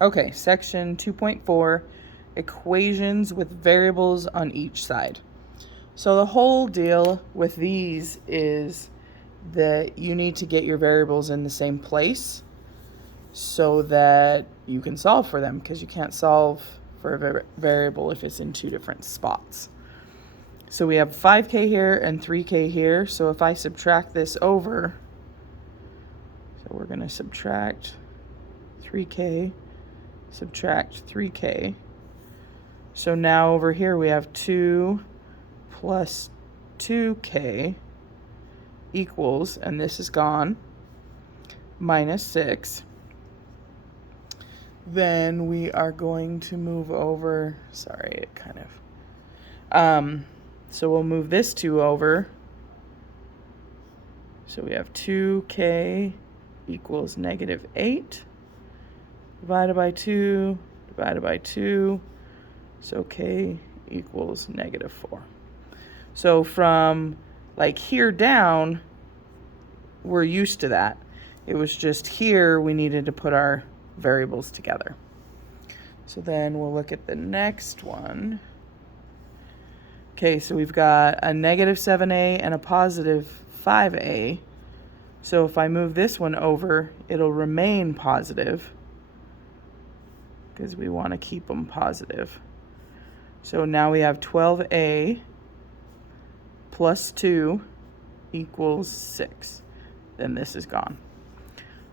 Okay, section 2.4, equations with variables on each side. So the whole deal with these is that you need to get your variables in the same place so that you can solve for them, because you can't solve for a variable if it's in two different spots. So we have 5k here and 3k here. So if I subtract this over, so we're going to subtract 3k, subtract 3k. So now over here we have 2 plus 2k equals, and this is gone, minus 6. Then we are going to move over, sorry, it kind of, so we'll move this 2 over. So we have 2k equals negative 8, divided by 2, divided by 2, so k equals negative 4. So from like here down, we're used to that. It was just here we needed to put our variables together. So then we'll look at the next one. Okay, so we've got a negative 7a and a positive 5a. So if I move this one over, it'll remain positive because we want to keep them positive. So now we have 12a plus 2 equals 6. Then this is gone.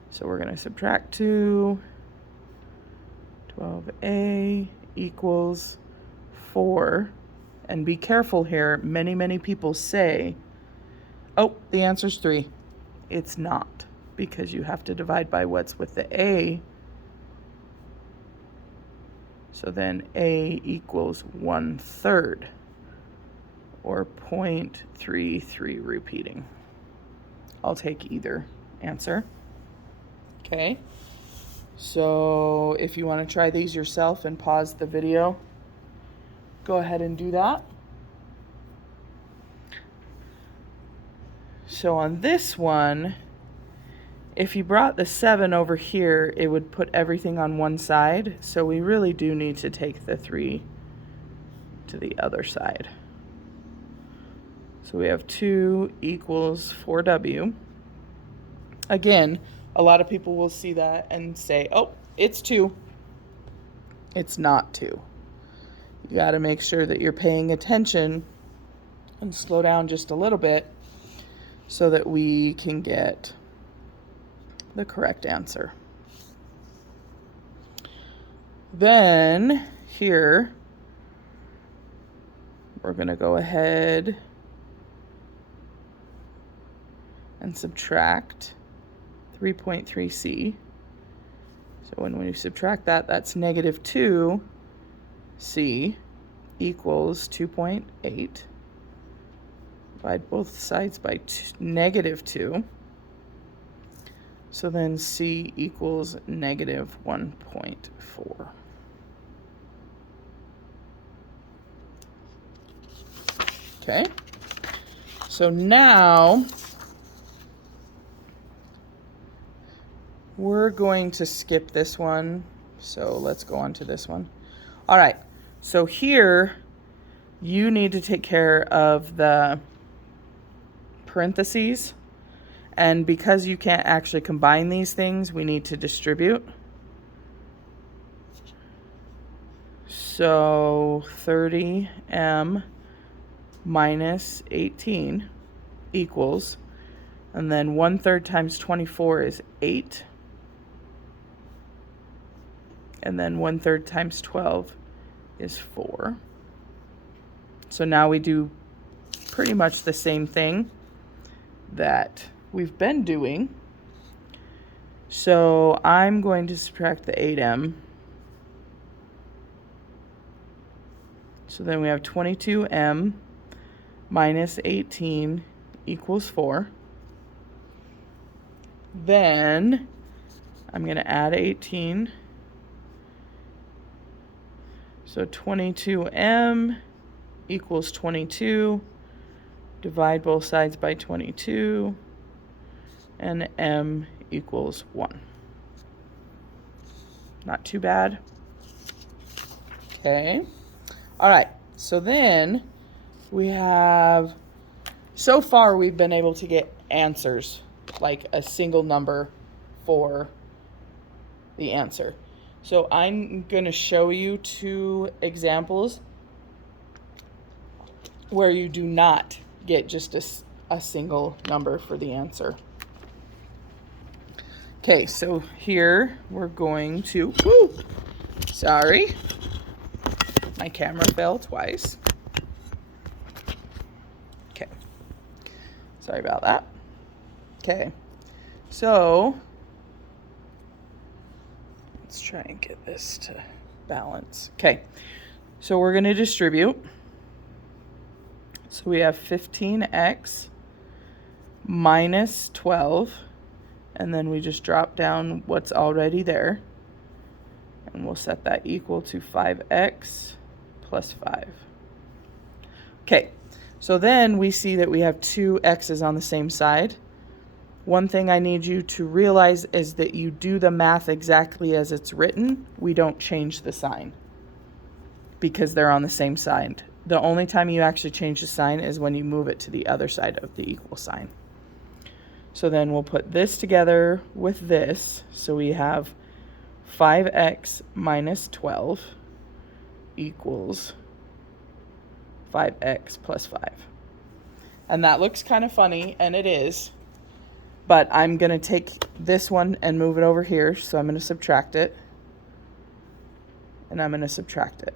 So we're going to subtract 2. 12a equals 4. And be careful here. Many people say, oh, the answer's 3. It's not, because you have to divide by what's with the a. So then a equals 1/3, or 0.33 repeating. I'll take either answer. Okay, so if you want to try these yourself and pause the video, go ahead and do that. So on this one, if you brought the 7 over here, it would put everything on one side. So we really do need to take the 3 to the other side. So we have 2 equals 4w. Again, a lot of people will see that and say, oh, it's 2. It's not 2. You got to make sure that you're paying attention and slow down just a little bit so that we can get the correct answer. Then here, we're going to go ahead and subtract 3.3c. So when we subtract that, that's negative 2c equals 2.8. Divide both sides by negative 2. So then c equals negative 1.4. Okay, so now we're going to skip this one. So let's go on to this one. All right, so here you need to take care of the parentheses. And because you can't actually combine these things, we need to distribute. So 30m minus 18 equals, and then 1/3 times 24 is 8. And then 1/3 times 12 is 4. So now we do pretty much the same thing that we've been doing. So I'm going to subtract the 8m. So then we have 22m minus 18 equals 4. Then I'm going to add 18. So 22m equals 22. Divide both sides by 22. And m equals 1. Not too bad. Okay. All right. So then we have, so far we've been able to get answers, like a single number for the answer. So I'm going to show you 2 examples where you do not get just a single number for the answer. Okay, so here we're going to, sorry, my camera fell twice. Okay, sorry about that. Okay, so let's try and get this to balance. Okay, so we're going to distribute. So we have 15x minus 12, and then we just drop down what's already there, and we'll set that equal to 5x plus 5. Okay, so then we see that we have 2 x's on the same side. One thing I need you to realize is that you do the math exactly as it's written. We don't change the sign because they're on the same side. The only time you actually change the sign is when you move it to the other side of the equal sign. So then we'll put this together with this. So we have 5x minus 12 equals 5x plus 5. And that looks kind of funny, and it is. But I'm going to take this one and move it over here. So I'm going to subtract it. And I'm going to subtract it.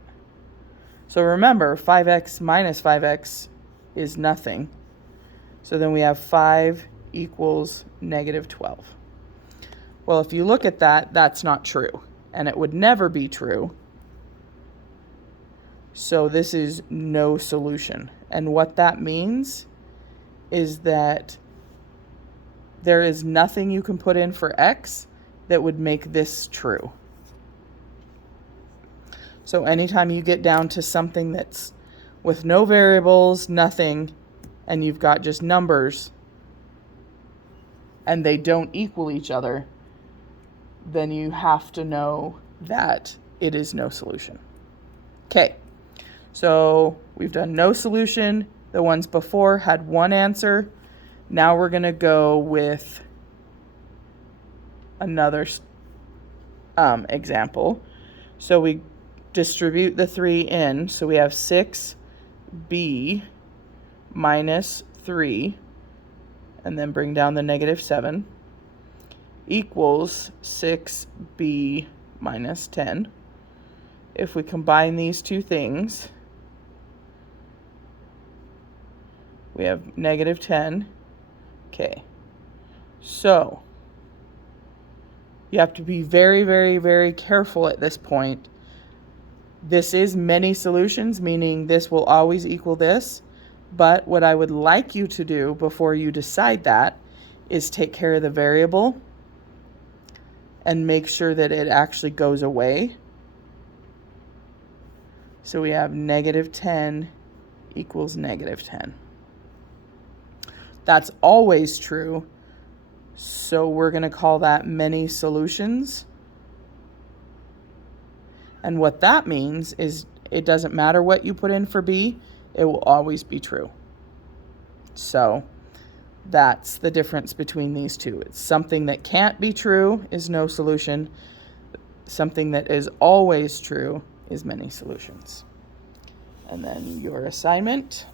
So remember, 5x minus 5x is nothing. So then we have 5 equals negative 12. Well, if you look at that, that's not true. And it would never be true. So this is no solution. And what that means is that there is nothing you can put in for x that would make this true. So anytime you get down to something that's with no variables, nothing, and you've got just numbers, and they don't equal each other, then you have to know that it is no solution. Okay, so we've done no solution. The ones before had one answer. Now we're going to go with another example. So we distribute the 3 in. So we have 6b minus 3, and then bring down the negative 7, equals 6b minus 10. If we combine these two things, we have negative 10. Okay, so you have to be very, very, very careful at this point. This is many solutions, meaning this will always equal this. But what I would like you to do before you decide that is take care of the variable and make sure that it actually goes away. So we have negative 10 equals negative 10. That's always true. So we're going to call that many solutions. And what that means is it doesn't matter what you put in for b, it will always be true. So that's the difference between these two. It's something that can't be true is no solution. Something that is always true is many solutions. And then your assignment.